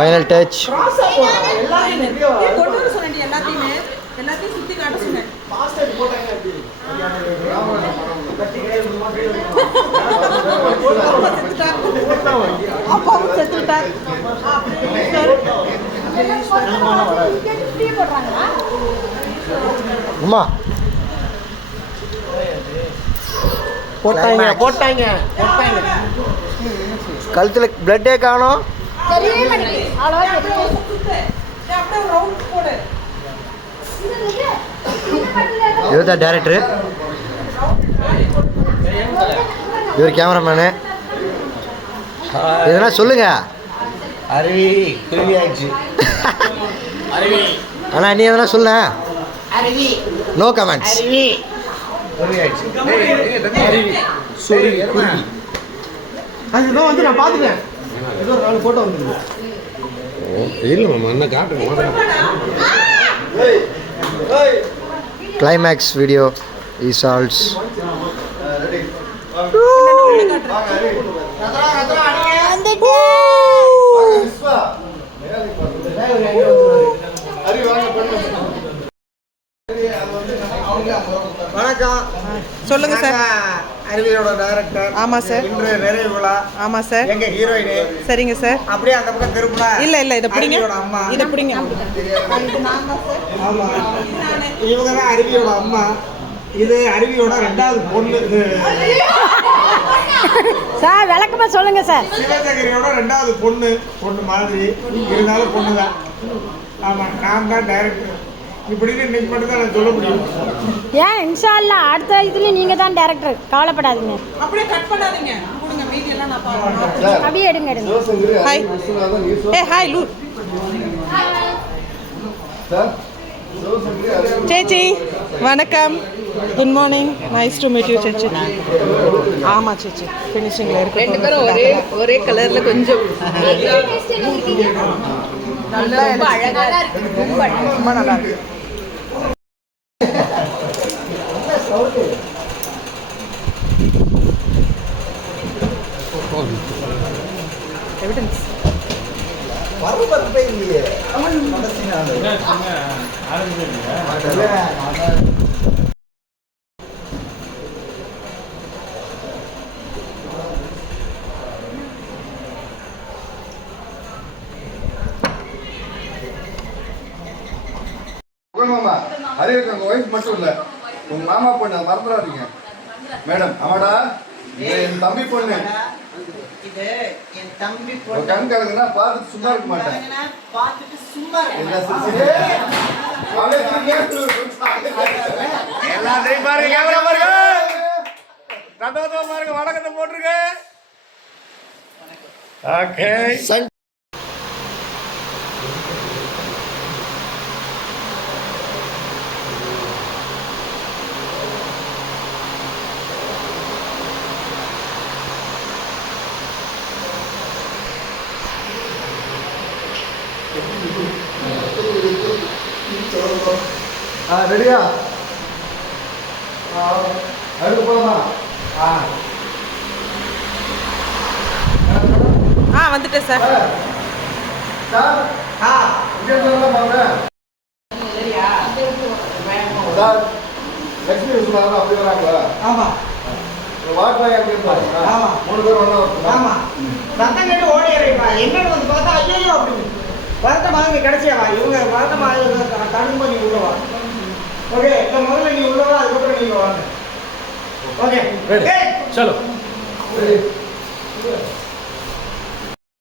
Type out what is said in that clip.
Final touch அம்மா. போட்டாங்க. போட்டாங்க. போட்டாங்க கழுத்தில் பிளட்டே காணோம். தெரியவே மாட்டேங்குது அவ்வளவா தெரியும் சுத்து. ஏய், அப்படியே ரவுண்ட் போடு. இவர் தான் டேரக்டரு இவர் கேமராமேனு எதனா சொல்லுங்க. அருவி குருவியாச்சு அண்ணா நீ எதனா சொல்ல நோ கமெண்ட்ஸ் குருவியாச்சு அதுதான் வந்து நான் பார்த்துட்டேன் ஏதோ ஒரு நாலு போட்டோ வந்துருக்கு. இல்லை மாமா என்ன காட்டுங்க கிளைமேக்ஸ் வீடியோ இஸ் ஆல்ஸ் வணக்கம். சொல்லுங்க சார் அருவியோட டைரக்டர் ஆமா சார் இன்று நிறைவு விழா ஆமா சார் எங்க ஹீரோயினு சரிங்க சார் அப்படியே அந்த பக்கம் திரும்பினா இல்ல இல்ல இத பிடிங்க. அம்மா. இத பிடிங்க. ஆமா. இவங்க தான் அருவியோட அம்மா. இது அருவியோட ரெண்டாவது பொண்ணு. இது சார் விளக்கமா சொல்லுங்க சார். சிவசங்கரியோட ரெண்டாவது பொண்ணு பொண்ணு மாதிரி. இருந்தாலும் பொண்ணு தான் ஆமா நான் தான் டைரக்டர் ஏன் இன்ஷா அல்லா அடுத்த இதுல நீங்க தான் டேரக்டர் கவலைப்படாதீங்க. அப்படியே கட் பண்ணாதீங்க. கொடுங்க மீதி எல்லாம் நான் பார்க்கணும் அப்படியே எடுங்க எடுங்க. ஹாய் ஏ ஹாய் லூ சேச்சி வணக்கம். Good morning nice to meet you சேச்சி. ஆமா சேச்சி. ஃபினிஷிங்ல இருக்கு. ரெண்டு பேரும் ஒரே ஒரே கலர்ல கொஞ்சம் நல்லா ரொம்ப அழகா இருக்கு. ரொம்ப அழகா ரொம்ப நல்லா இருக்கு. உங்க மாமா. ஹரிக்கு உங்க ஒய்ஃப் மட்டும் இல்ல. உங்க மாமா பொண்ணு மறந்துடாதீங்க. மேடம் ஆமாடா இது என் தம்பி பொண்ணு. இது என் தம்பி உங்க பொண்ணு. கண் கலங்குனா பார்த்துட்டு சும்மா இருக்க மாட்டேன். பார்த்துட்டு சும்மா இருக்க எல்லாத்தையும் பாருங்க கேமரா பாருங்க. சந்தோஷமா பாருங்க வணக்கத்தை போட்டுருங்க ஓகே ஆ ரெடியா? அடுத்து போலாமா? ஆ. ஆ வந்துட்டேன் சார். சார். ஆ. இங்கே சொல்லலாம் வாங்க? சார் விஸ்வநாதன் அப்படி வராங்களா? ஆமா. வாட்பாய் அப்படி இருந்தாங்க ஆமா. மூணு பேர் ஒன்றா வருவாங்க ஆமா சத்தம் கேட்டு ஓடி இறைப்பா என்னன்னு வந்து பார்த்தா ஐயோ அப்படின்னு வருத்தமாக இங்கே கிடைச்சியாவா இவங்க வருத்தமாக தடுமா நீ உள்ளவா ஓகே இப்போ முதல்ல நீ உள்ளவா அதுக்கப்புறம் நீங்க வாங்க. ஓகே சலோ